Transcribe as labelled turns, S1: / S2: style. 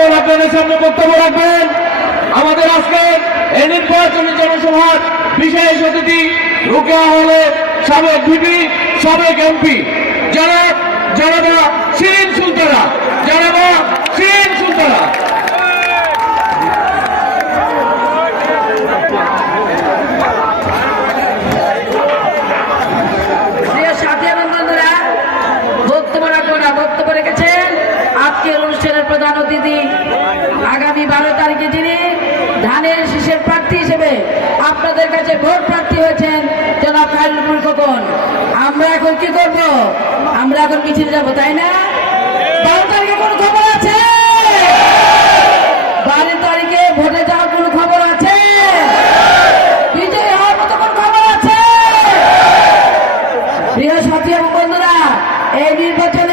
S1: খোকন এই সামনে বক্তব্য রাখবেন। আমাদের আজকে এই নির্বাচনী জনসভার বিশেষ অতিথি রুকেয়া হলে সাবেক ভিপি, সাবেক এমপি। যারা যারা শিরিন
S2: প্রধান অতিথি। আগামী বারো তারিখে যিনি ধানের শীষের প্রার্থী হিসেবে আপনাদের কাছে ভোট প্রার্থী হয়েছেন, জনাব খাইরুল খোকন। আমরা এখন কি করব? আমরা এখন মিছিল যাব, তাই না? বারো তারিখে কোন খবর আছে? বারো তারিখে ভোটে যাওয়ার কোন খবর আছে? বিজয়ী হওয়ার মতো কোন খবর আছে? প্রিয় সাথী এবং বন্ধুরা, এই নির্বাচনে